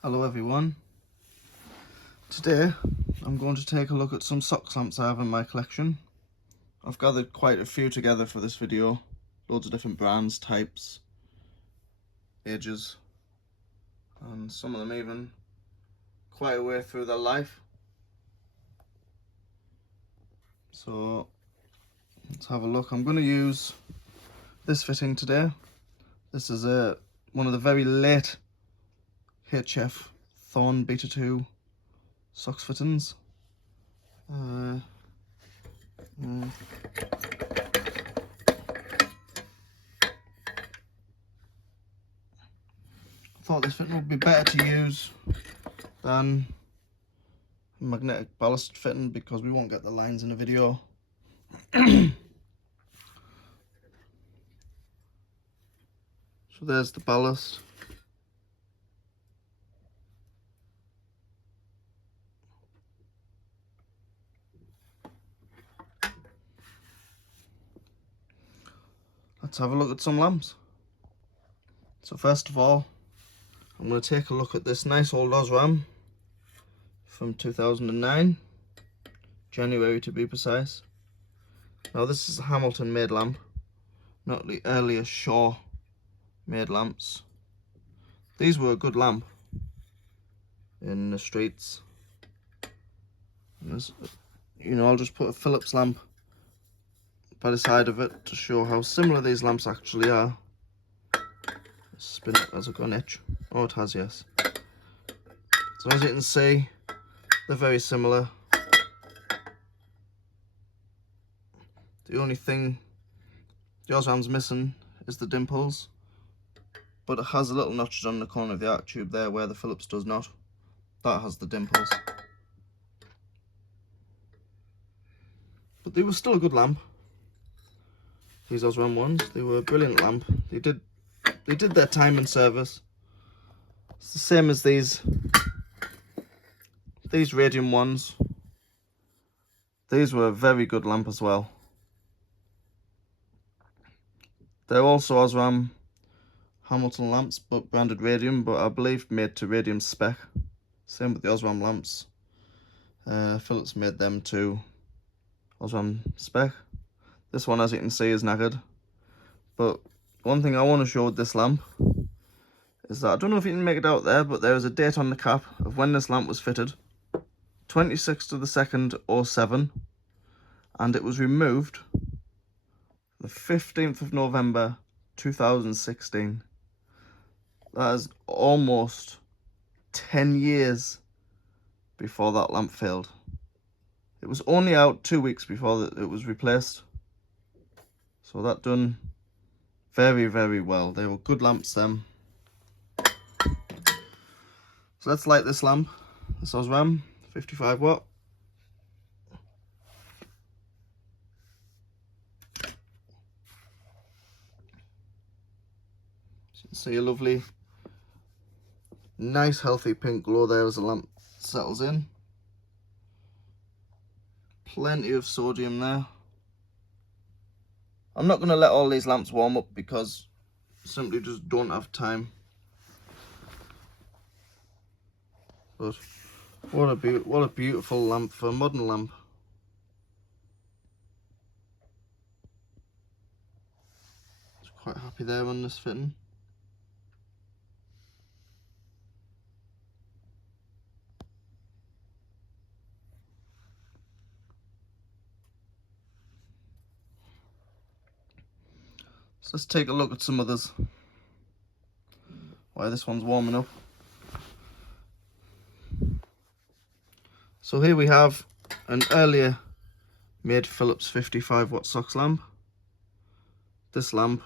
Hello everyone. Today I'm going to take a look at some SOX lamps I have in my collection. I've gathered quite a few together for this video. Loads of different brands, types, ages, and some of them even quite a way through their life. So let's have a look. I'm going to use this fitting today. This is one of the very late HF Thorn Beta 2 SOX fittings. Thought this fitting would be better to use than a magnetic ballast fitting because we won't get the lines in the video. So there's the ballast. Let's have a look at some lamps. So first of all, I'm going to take a look at this nice old Osram from 2009, January to be precise. Now this is a Hamilton made lamp, not the earlier Shaw made lamps. These were a good lamp in the streets. And this, I'll just put a Phillips lamp by the side of it to show how similar these lamps actually are. Spin it. Has it got an itch? Oh, it has, yes. So as you can see, they're very similar. The only thing the Osram's missing is the dimples, but it has a little notch on the corner of the arc tube there where the Phillips does not. That has the dimples. But they were still a good lamp. These Osram ones, they were a brilliant lamp. They did their time in service. It's the same as these radium ones. These were a very good lamp as well. They're also Osram Hamilton lamps, but branded radium, but I believe made to radium spec. Same with the Osram lamps. Philips made them to Osram spec. This one, as you can see, is knackered. But one thing I want to show with this lamp is that, I don't know if you can make it out there, but there is a date on the cap of when this lamp was fitted. 26th of the 2nd, 07. And it was removed the 15th of November, 2016. That is almost 10 years before that lamp failed. It was only out 2 weeks before it was replaced. So that done very, very well. They were good lamps then. So let's light this lamp. This Osram, 55 watt. So you can see a lovely, nice, healthy pink glow there as the lamp settles in. Plenty of sodium there. I'm not going to let all these lamps warm up because I simply just don't have time. But what a beautiful lamp for a modern lamp. It's quite happy there on this fitting. So let's take a look at some others while this one's warming up. So here we have an earlier made Philips 55 watt SOX lamp. This lamp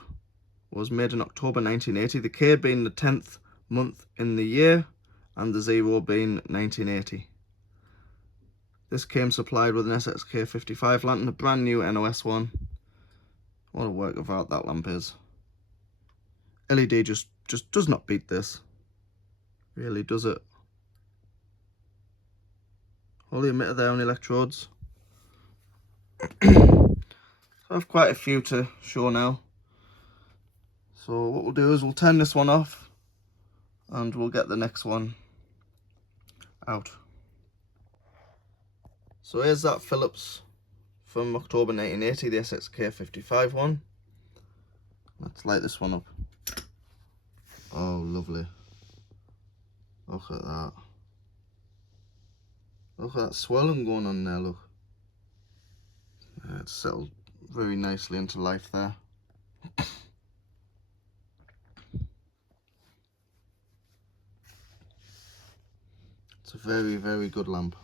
was made in October 1980, the K being the 10th month in the year and the 0 being 1980. This came supplied with an SXK 55 lantern, a brand new NOS one. What a work of art that lamp is. LED just does not beat this. Really, does it? Holy emitter there on the electrodes. So I have quite a few to show now. So what we'll do is we'll turn this one off and we'll get the next one out. So here's that Philips from October 1980, the SXK55 one. Let's light this one up. Oh, lovely. Look at that. Look at that swelling going on there, look. It's settled very nicely into life there. It's a very, very good lamp.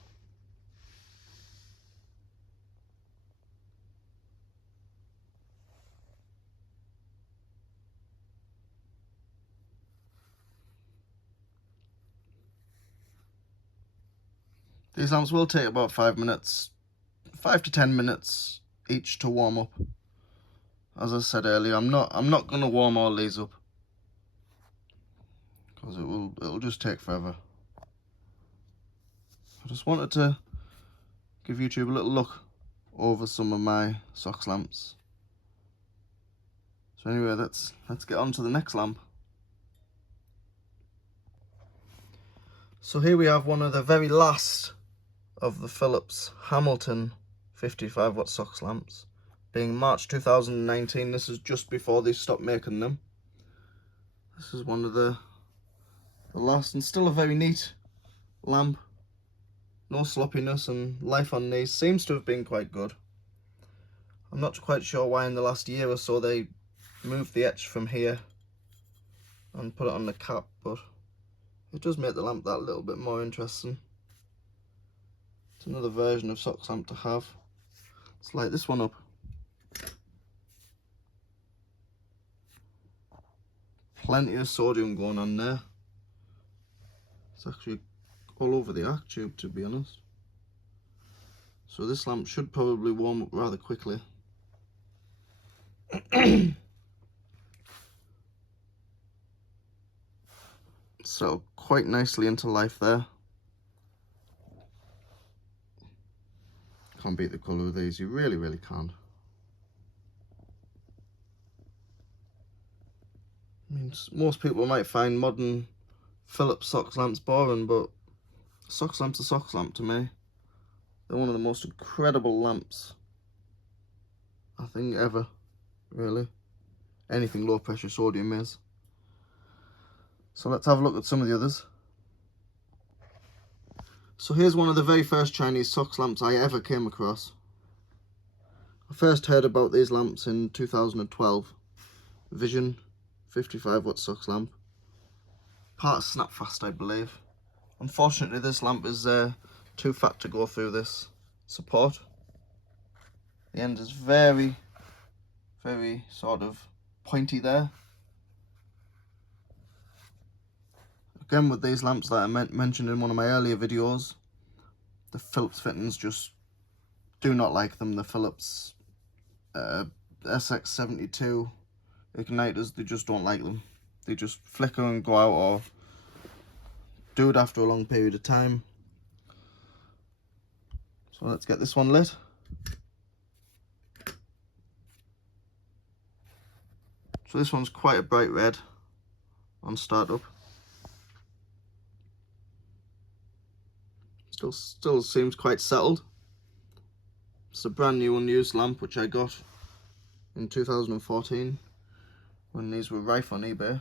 These lamps will take about 5 minutes, 5 to 10 minutes each to warm up. As I said earlier, I'm not going to warm all these up because it'll just take forever. I just wanted to give YouTube a little look over some of my SOX lamps. So anyway, let's get on to the next lamp. So here we have one of the very last of the Philips Hamilton 55 watt SOX lamps, being March 2019. This is just before they stopped making them. This is one of the last, and still a very neat lamp. No sloppiness, and life on these seems to have been quite good. I'm not quite sure why in the last year or so they moved the etch from here and put it on the cap, but it does make the lamp that little bit more interesting. It's another version of SOX lamp to have. Let's light this one up. Plenty of sodium going on there. It's actually all over the arc tube, to be honest. So this lamp should probably warm up rather quickly. So quite nicely into life there. Can't beat the colour of these, you really, really can't. I mean, most people might find modern Philips SOX lamps boring, but SOX lamp's a SOX lamp to me. They're one of the most incredible lamps I think ever, really. Anything low pressure sodium is. So let's have a look at some of the others. So here's one of the very first Chinese SOX lamps I ever came across. I first heard about these lamps in 2012. Vision 55 watt SOX lamp. Part Snapfast, I believe. Unfortunately, this lamp is too fat to go through this support. The end is very, very sort of pointy there. Again, with these lamps that I mentioned in one of my earlier videos, the Philips fittings just do not like them. The Philips SX72 igniters, they just don't like them. They just flicker and go out, or do it after a long period of time. So let's get this one lit. So this one's quite a bright red on startup. Still seems quite settled. It's a brand new unused lamp which I got in 2014 when these were rife on eBay.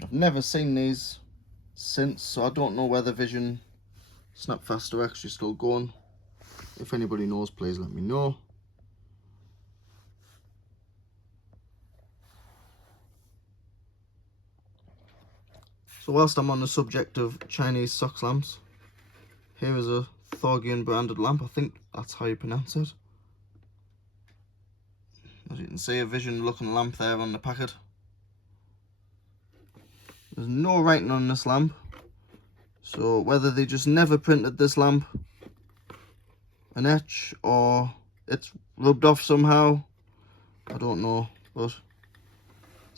I've never seen these since, so I don't know whether Vision Snapfast are actually still going. If anybody knows, please let me know. So whilst I'm on the subject of Chinese SOX lamps, here is a Thorgian branded lamp. I think that's how you pronounce it. As you can see, a Vision looking lamp there on the packet. There's no writing on this lamp, so whether they just never printed this lamp an etch or it's rubbed off somehow, I don't know. But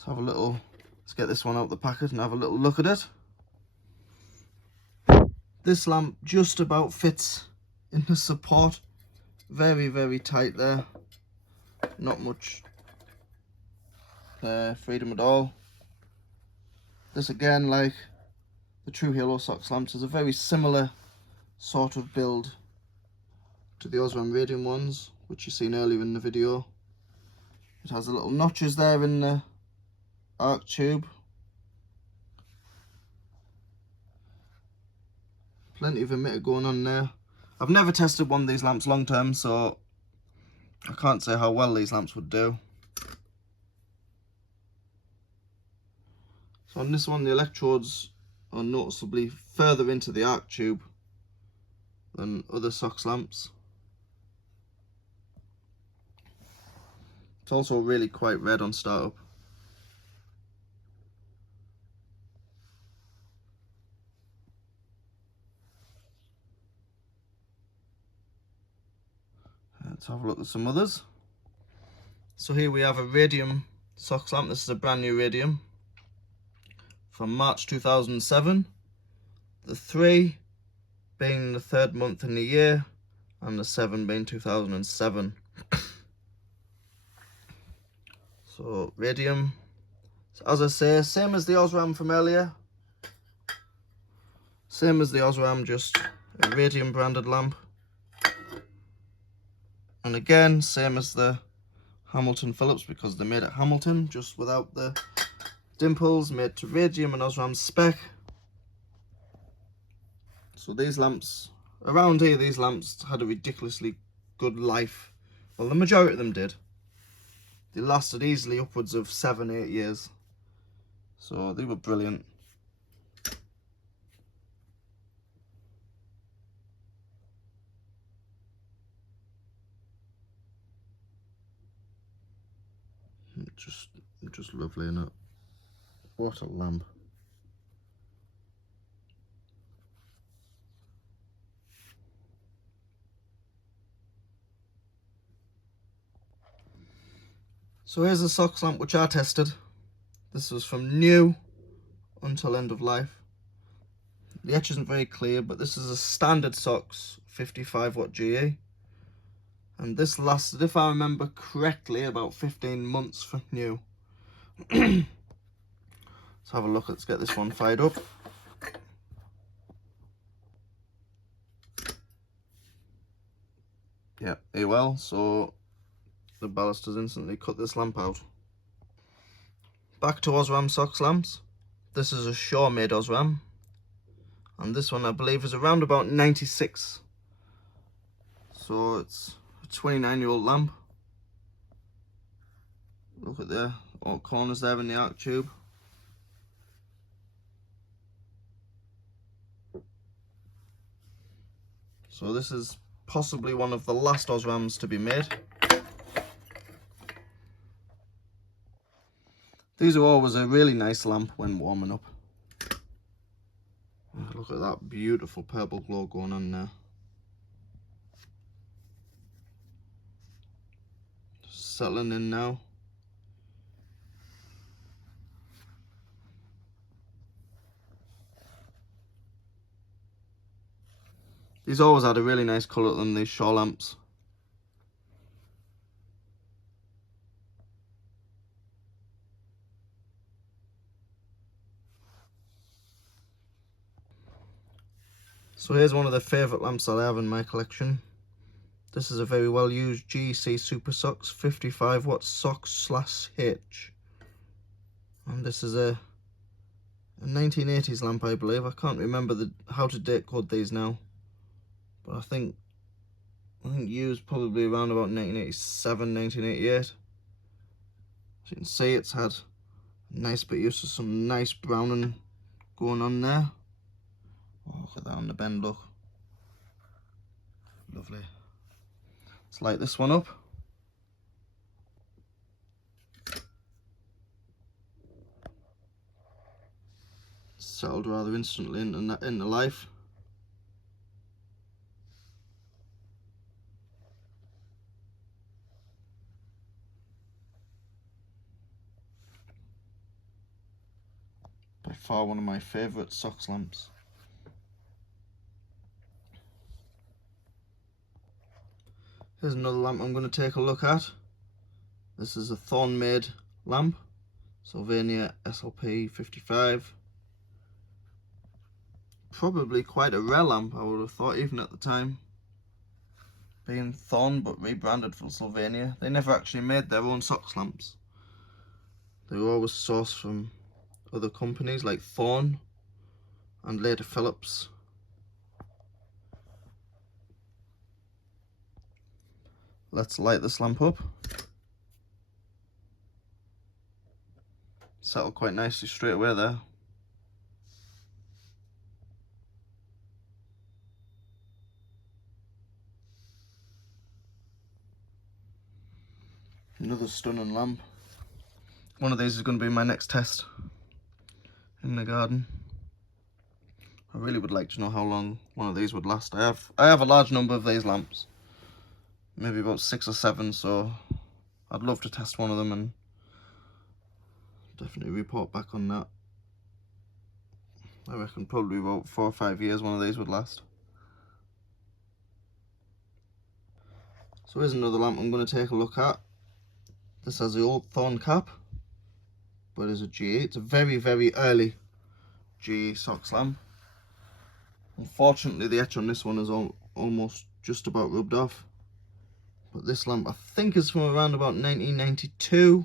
let's get this one out of the packet and have a little look at it. This lamp just about fits in the support. Very, very tight there. Not much freedom at all. This again, like the True Halo SOX lamps, is a very similar sort of build to the Osram Radium ones, which you've seen earlier in the video. It has the little notches there in the arc tube. Plenty of emitter going on there. I've never tested one of these lamps long term, so I can't say how well these lamps would do. So on this one, the electrodes are noticeably further into the arc tube than other SOX lamps. It's also really quite red on startup. Let's have a look at some others. So here we have a radium SOX lamp. This is a brand new radium from March 2007. The 3 being the 3rd month in the year, and the 7 being 2007. So radium, so as I say, same as the Osram from earlier. Same as the Osram, just a radium branded lamp. And again, same as the Hamilton Phillips, because they're made at Hamilton, just without the dimples, made to radium and Osram spec. So these lamps, around here, these lamps had a ridiculously good life. Well, the majority of them did. They lasted easily upwards of 7-8 years. So they were brilliant. Just lovely, isn't it? What a lamp. So here's a SOX lamp which I tested. This was from new until end of life. The etch isn't very clear, but this is a standard SOX 55 watt GE. And this lasted, if I remember correctly, about 15 months from new. Let's have a look, let's get this one fired up. Yeah, here well, so the ballast has instantly cut this lamp out. Back to Osram SOX lamps. This is a Shaw made Osram, and this one I believe is around about 96. So it's a 29-year-old lamp. Look at the all corners there in the arc tube. So this is possibly one of the last Osrams to be made. These are always a really nice lamp when warming up. Look at that beautiful purple glow going on there. Just settling in now. These always had a really nice colour to them, these Shaw lamps. So here's one of the favourite lamps that I have in my collection. This is a very well used GC Super SOX 55 watt SOX/H. And this is a 1980s lamp, I believe. I can't remember how to date code these now. But I think used probably around about 1987, 1988. As you can see, it's had a nice bit of use of some nice browning going on there. Oh, look at that on the bend, look. Lovely. Let's light this one up. Settled rather instantly into life. By far one of my favourite SOX lamps. Here's another lamp I'm going to take a look at. This is a Thorn made lamp. Sylvania SLP 55. Probably quite a rare lamp, I would have thought, even at the time. Being Thorn but rebranded for Sylvania. They never actually made their own SOX lamps. They were always sourced from other companies like Thorn and later Philips. Let's light this lamp up. Settled quite nicely straight away there. Another stunning lamp. One of these is going to be my next test in the garden. I really would like to know how long one of these would last. I have a large number of these lamps, maybe about 6 or 7, so I'd love to test one of them and definitely report back on that. I reckon probably about 4 or 5 years one of these would last. So here's another lamp I'm going to take a look at. This has the old Thorn cap, but it's a GE. It's a very, very early GE SOX lamp. Unfortunately, the etch on this one is almost just about rubbed off. But this lamp, I think, is from around about 1992-ish,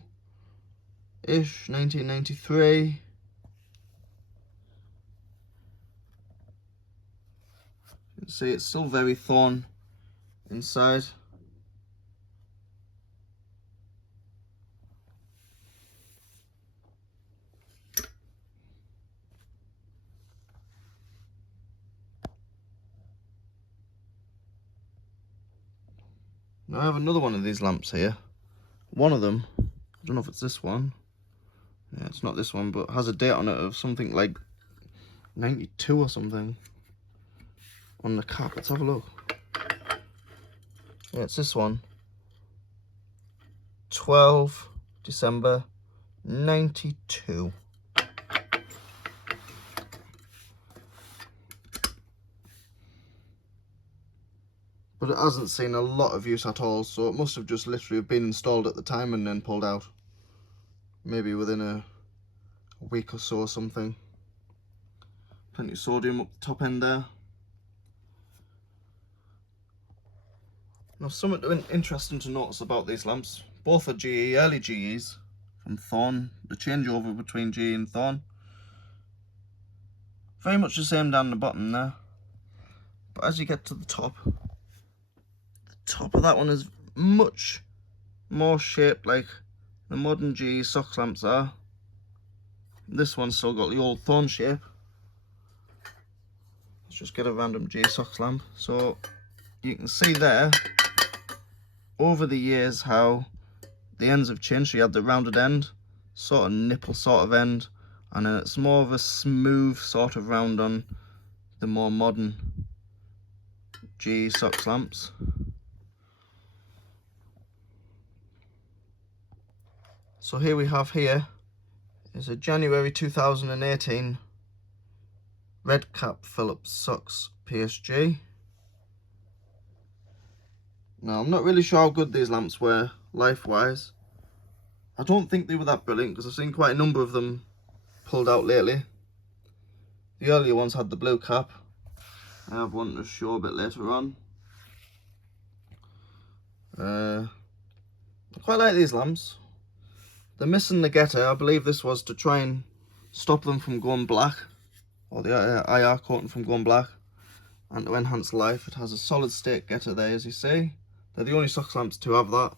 1993. You can see it's still very Thorn inside. Now I have another one of these lamps here. One of them, I don't know if it's this one. Yeah, it's not this one, but has a date on it of something like 92 or something on the cap. Let's have a look. Yeah, it's this one. 12 December 92. But it hasn't seen a lot of use at all, so it must have just literally been installed at the time and then pulled out. Maybe within a week or so or something. Plenty of sodium up the top end there. Now, something interesting to notice about these lamps, both are GE, early GEs from Thorn. The changeover between GE and Thorn, very much the same down the bottom there. But as you get to the top of that one is much more shaped like the modern GE SOX lamps are. This one's still got the old Thorn shape. Let's just get a random GE SOX lamp. So you can see there over the years how the ends have changed. You had the rounded end, sort of nipple sort of end, and then it's more of a smooth sort of round on the more modern GE SOX lamps. So here we have is a January 2018 red cap Philips SOX PSG. Now, I'm not really sure how good these lamps were life-wise. I don't think they were that brilliant because I've seen quite a number of them pulled out lately. The earlier ones had the blue cap. I have one to show a bit later on. I quite like these lamps. They're missing the getter. I believe this was to try and stop them from going black, or the IR coating from going black, and to enhance life. It has a solid state getter there, as you see. They're the only SOX lamps to have that.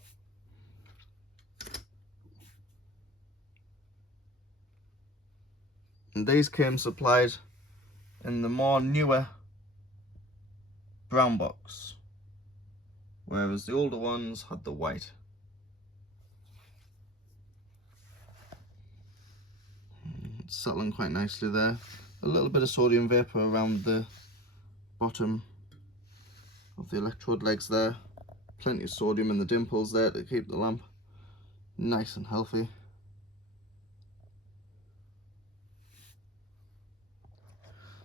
And these came supplied in the more newer brown box, whereas the older ones had the white. It's settling quite nicely there. A little bit of sodium vapor around the bottom of the electrode legs there. Plenty of sodium in the dimples there to keep the lamp nice and healthy.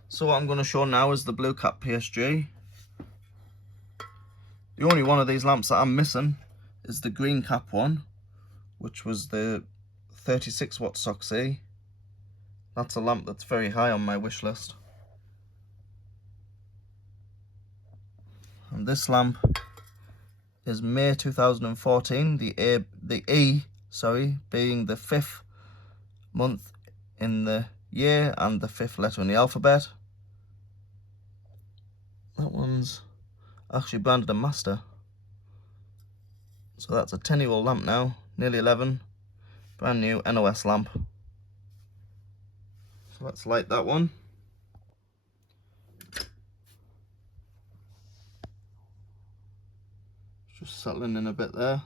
So what I'm going to show now is the blue cap PSG. The only one of these lamps that I'm missing is the green cap one, which was the 36 watt SOX E. That's a lamp that's very high on my wish list. And this lamp is May 2014, the E being the 5th month in the year and the 5th letter in the alphabet. That one's actually branded a master. So that's a 10-year-old lamp now, nearly 11, brand new NOS lamp. So let's light that one. Just settling in a bit there.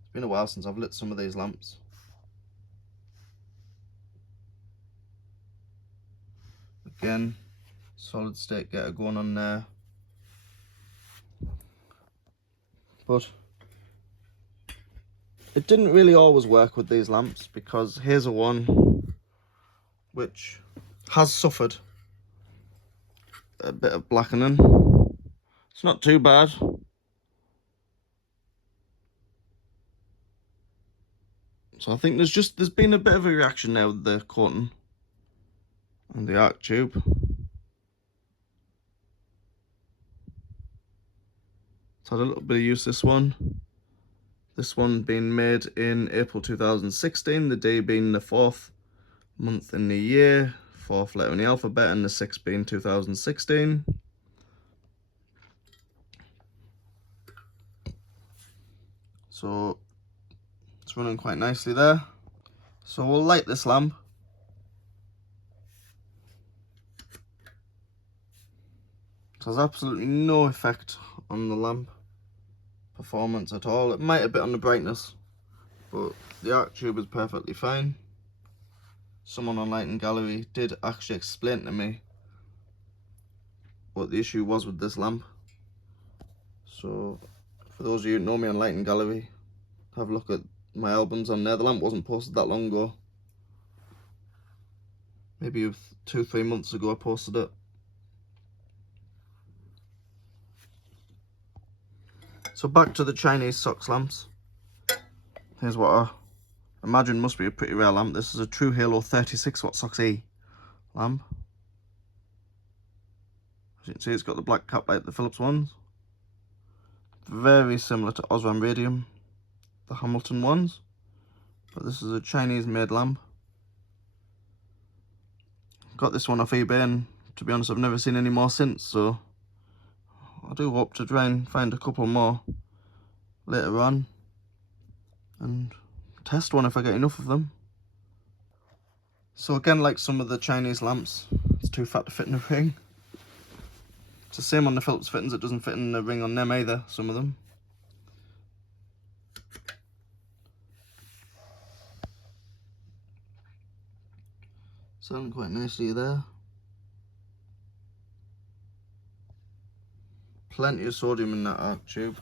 It's been a while since I've lit some of these lamps. Again, solid state getter going on there. But it didn't really always work with these lamps, because here's a one which has suffered a bit of blackening. It's not too bad. So I think there's been a bit of a reaction now with the coating and the arc tube. It's had a little bit of use, this one. This one being made in April 2016, the day being the 4th month in the year, 4th letter in the alphabet, and the 6th being 2016. So it's running quite nicely there. So we'll light this lamp. It has absolutely no effect on the lamp performance at all. It might a bit on the brightness, but the arc tube is perfectly fine. Someone on Lighting Gallery did actually explain to me what the issue was with this lamp. So for those of you who know me on Lighting Gallery, have a look at my albums on there. The lamp wasn't posted that long ago. Maybe 2-3 months ago I posted it. So back to the Chinese SOX lamps. Here's what I imagine must be a pretty rare lamp. This is a True Halo 36 watt SOX E lamp. As you can see, it's got the black cap like the Philips ones. Very similar to Osram Radium, the Hamilton ones. But this is a Chinese made lamp. Got this one off eBay, and to be honest I've never seen any more since, so I do hope to try and find a couple more later on and test one if I get enough of them. So again, like some of the Chinese lamps, it's too fat to fit in a ring. It's the same on the Philips fittings, it doesn't fit in the ring on them either, some of them. Sounding quite nicely there. Plenty of sodium in that arc tube.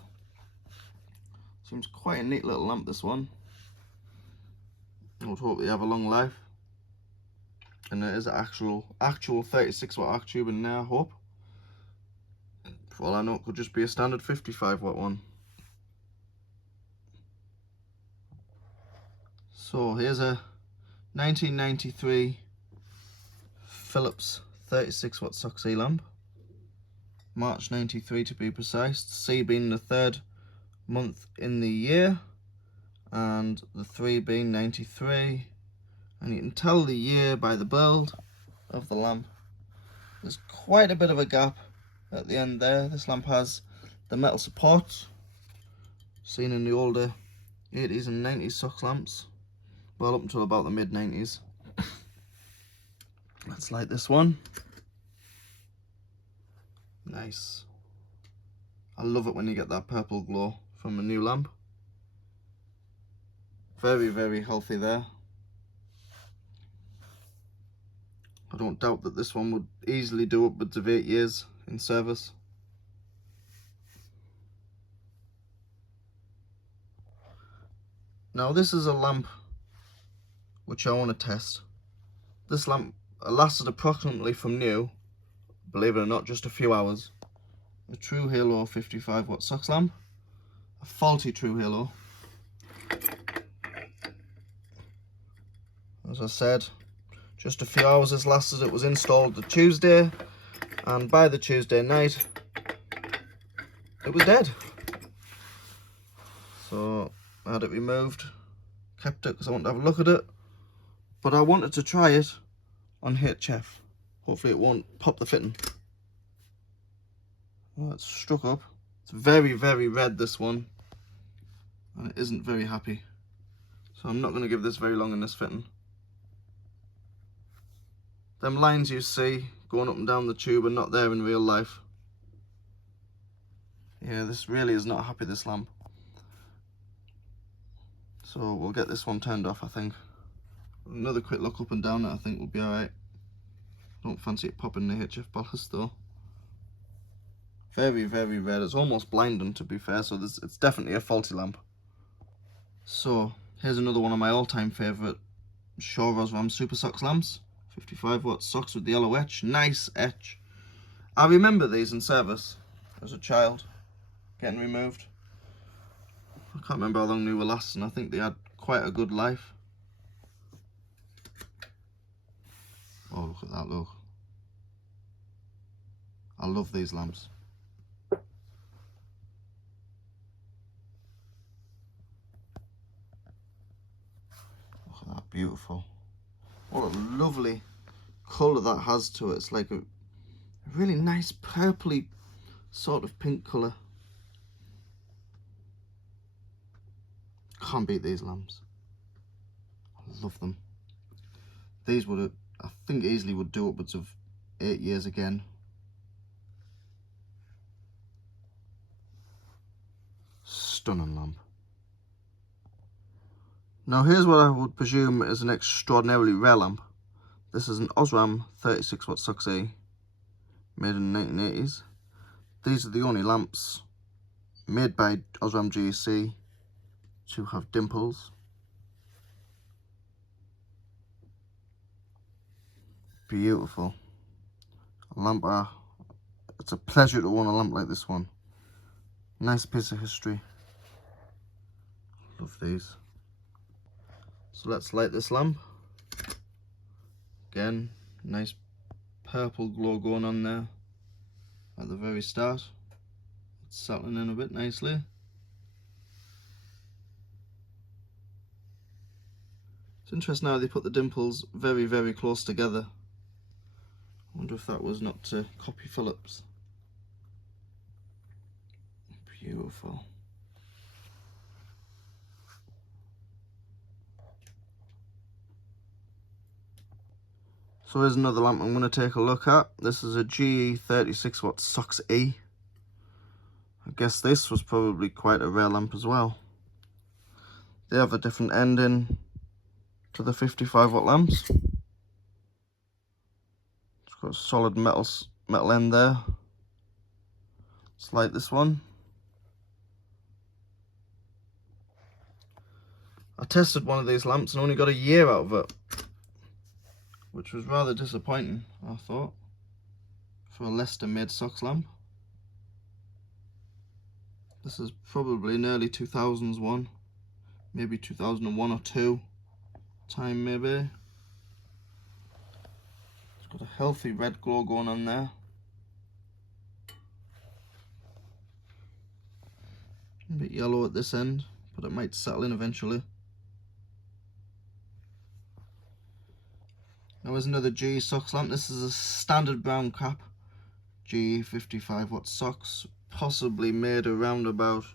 Seems quite a neat little lamp, this one. I would hope they have a long life. And there is an actual 36 watt arc tube in there, I hope. For all I know, it could just be a standard 55 watt one. So here's a 1993 Philips 36 watt SOX E lamp. March 93 to be precise, C being the 3rd month in the year and the 3 being 93, and you can tell the year by the build of the lamp. There's quite a bit of a gap at the end there. This lamp has the metal supports seen in the older 80s and 90s SOX lamps, well up until about the mid 90s. Let's light this one. Nice. I love it when you get that purple glow from a new lamp. Very, very healthy there. I don't doubt that this one would easily do upwards of 8 years in service. Now this is a lamp which I want to test. This lamp lasted approximately from new, believe it or not, just a few hours. A True Halo 55 watt SOX lamp. A faulty True Halo. As I said, just a few hours has lasted. It was installed the Tuesday, and by the Tuesday night it was dead. So I had it removed, kept it because I wanted to have a look at it, but I wanted to try it on HF. Hopefully it won't pop the fitting. Well, it's struck up. It's very, very red, this one, and it isn't very happy. So I'm not going to give this very long in this fitting. Them lines you see going up and down the tube are not there in real life. Yeah, this really is not happy, this lamp. So we'll get this one turned off, I think. Another quick look up and down it, I think, will be alright. Don't fancy it popping the HF ballast though. Very, very red. It's almost blinding, to be fair, so it's definitely a faulty lamp. So here's another one of my all-time favourite Shaw Osram Super SOX lamps. 55 watt SOX with the yellow etch. Nice etch. I remember these in service as a child, getting removed. I can't remember how long they were lasting. I think they had quite a good life. Oh, look at that, look. I love these lamps. Look at that, beautiful. What a lovely colour that has to it. It's like a really nice purpley sort of pink colour. Can't beat these lamps. I love them. These would, I think, easily would do upwards of 8 years again. Stunning lamp. Now here's what I would presume is an extraordinarily rare lamp. This is an Osram 36 watt SOX A, made in the 1980s. These are the only lamps made by Osram GEC to have dimples. Beautiful. A lamp, it's a pleasure to own a lamp like this one. Nice piece of history. Love these. So let's light this lamp. Again, nice purple glow going on there at the very start. It's settling in a bit nicely. It's interesting how they put the dimples very, very close together. I wonder if that was not to copy Phillips. Beautiful. So here's another lamp I'm going to take a look at. This is a GE 36 watt SOX E. I guess this was probably quite a rare lamp as well. They have a different ending to the 55 watt lamps. It's got a solid metal end there. Let's light this one. I tested one of these lamps and only got a year out of it, which was rather disappointing, I thought, for a Leicester made SOX lamp. This is probably an early 2000s one, maybe 2001 or 2 time maybe. It's got a healthy red glow going on there. A bit yellow at this end, but it might settle in eventually. Now there's another GE SOX lamp. This is a standard brown cap, GE 55 watt SOX, possibly made around about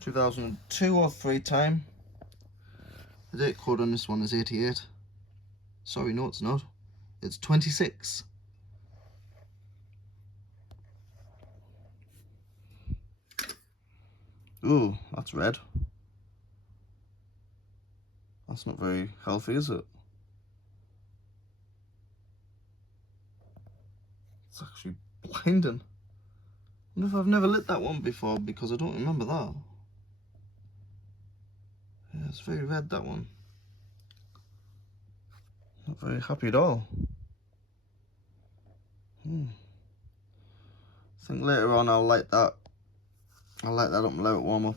2002 or 3 time. The date code on this one is 88. Sorry, no it's not. It's 26. Ooh, that's red. That's not very healthy, is it? It's actually blinding. I wonder if I've never lit that one before, because I don't remember that. Yeah, it's very red, that one. Not very happy at all. I think later on I'll light that up and let it warm up.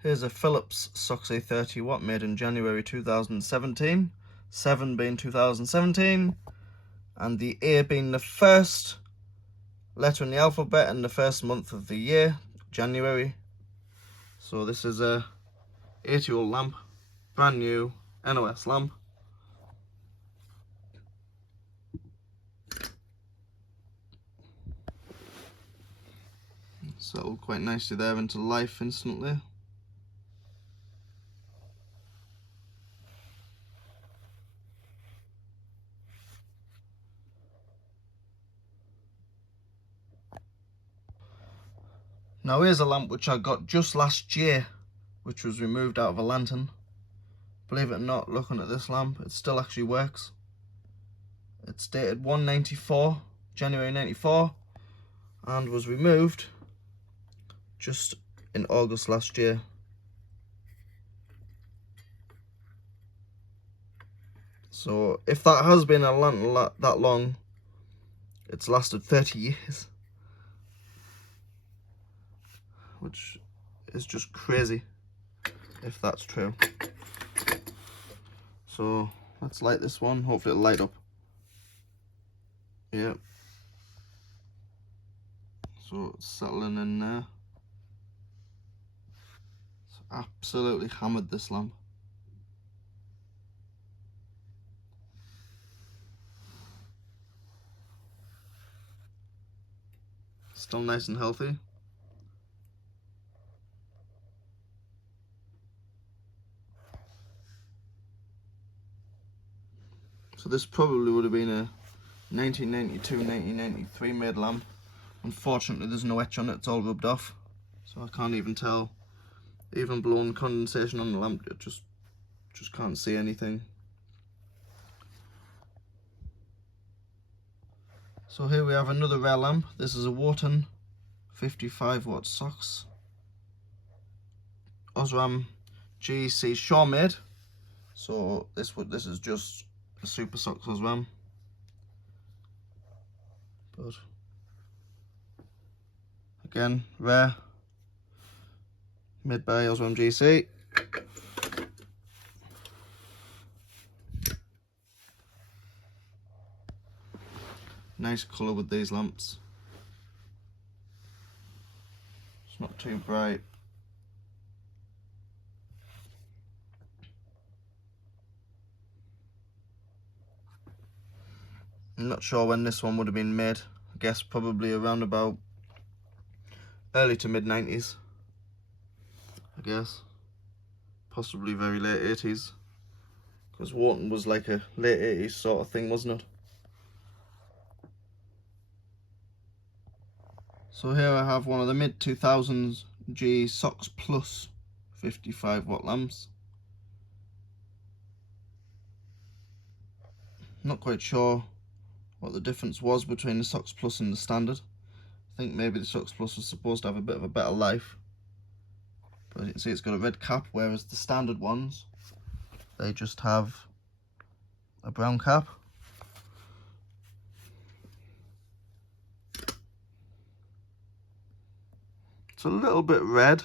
Here's a Philips SOX 30 watt made in January 2017, 7 being 2017, and the A being the first letter in the alphabet and the first month of the year, January. So this is a 8-year-old lamp, brand new NOS lamp. Settled quite nicely there into life instantly. Now here's a lamp which I got just last year, which was removed out of a lantern. Believe it or not, looking at this lamp, it still actually works. It's dated 194, January 94, and was removed just in August last year. So if that has been a lantern that long, it's lasted 30 years. Which is just crazy, if that's true. So let's light this one, hopefully it'll light up. Yep. So it's settling in there. It's absolutely hammered, this lamp. Still nice and healthy. So this probably would have been a 1992-1993 made lamp. Unfortunately there's no etch on it, it's all rubbed off. So I can't even tell. Even blowing condensation on the lamp, it just can't see anything. So here we have another rare lamp. This is a Wharton 55 watt SOX Osram GC Shaw made. So this is just a super SOX Osram. But again, rare. Made by Osram GC. Nice colour with these lamps. It's not too bright. I'm not sure when this one would have been made. I guess probably around about early to mid 90s. I guess. Possibly very late 80s. Because Wharton was like a late 80s sort of thing, wasn't it? So here I have one of the mid 2000s G SOX Plus 55 watt lamps. Not quite sure what the difference was between the SOX Plus and the standard. I think maybe the SOX Plus was supposed to have a bit of a better life. But you can see it's got a red cap, whereas the standard ones, they just have a brown cap. It's a little bit red.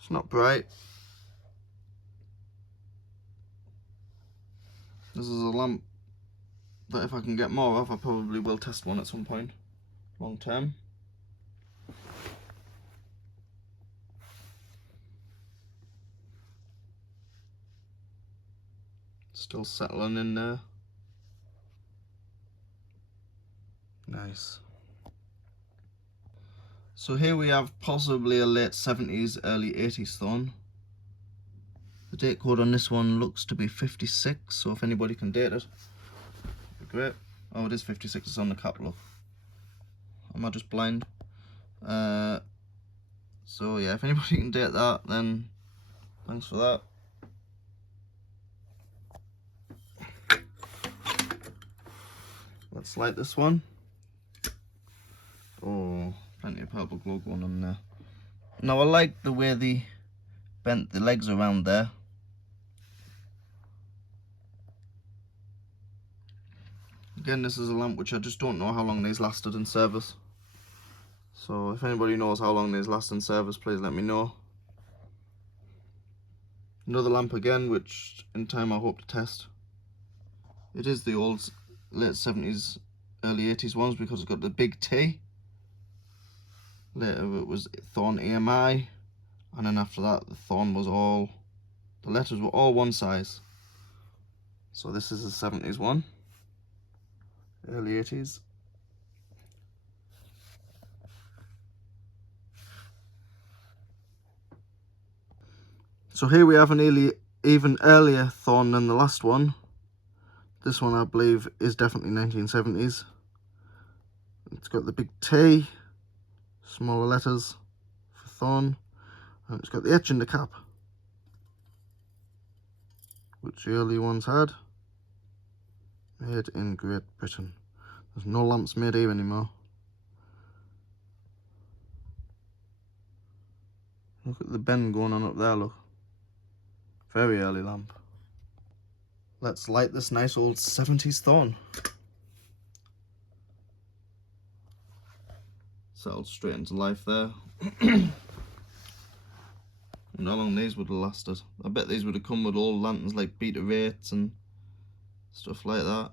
It's not bright. This is a lamp that if I can get more of, I probably will test one at some point, long term. Still settling in there. Nice. So here we have possibly a late 70s, early 80s thorn. The date code on this one looks to be 56, so if anybody can date it, that'd be great. Oh, it is 56, it's on the cap, look. Am I just blind? So yeah, if anybody can date that, then thanks for that. Let's light this one. Oh, plenty of purple glow going on there. Now I like the way they bent the legs around there. Again, this is a lamp which I just don't know how long these lasted in service. So if anybody knows how long these last in service, please let me know. Another lamp again, which in time I hope to test. It is the old late 70s, early 80s ones because it's got the big T. Later it was Thorn EMI, and then after that the Thorn was all, the letters were all one size. So this is a 70s one, early 80s. So here we have an even earlier Thorn than the last one. This one I believe is definitely 1970s. It's got the big T, smaller letters for Thorn, and it's got the etch in the cap, which the early ones had. Made in Great Britain. There's no lamps made here anymore. Look at the bend going on up there, look. Very early lamp. Let's light this nice old 70s Thorn. Settled straight into life there. And how long these would have lasted. I bet these would have come with old lanterns like Beta Rates and stuff like that.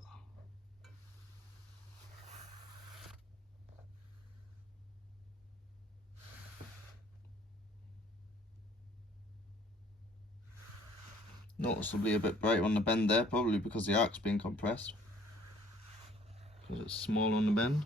Noticeably a bit brighter on the bend there, probably because the arc's being compressed. Because it's small on the bend.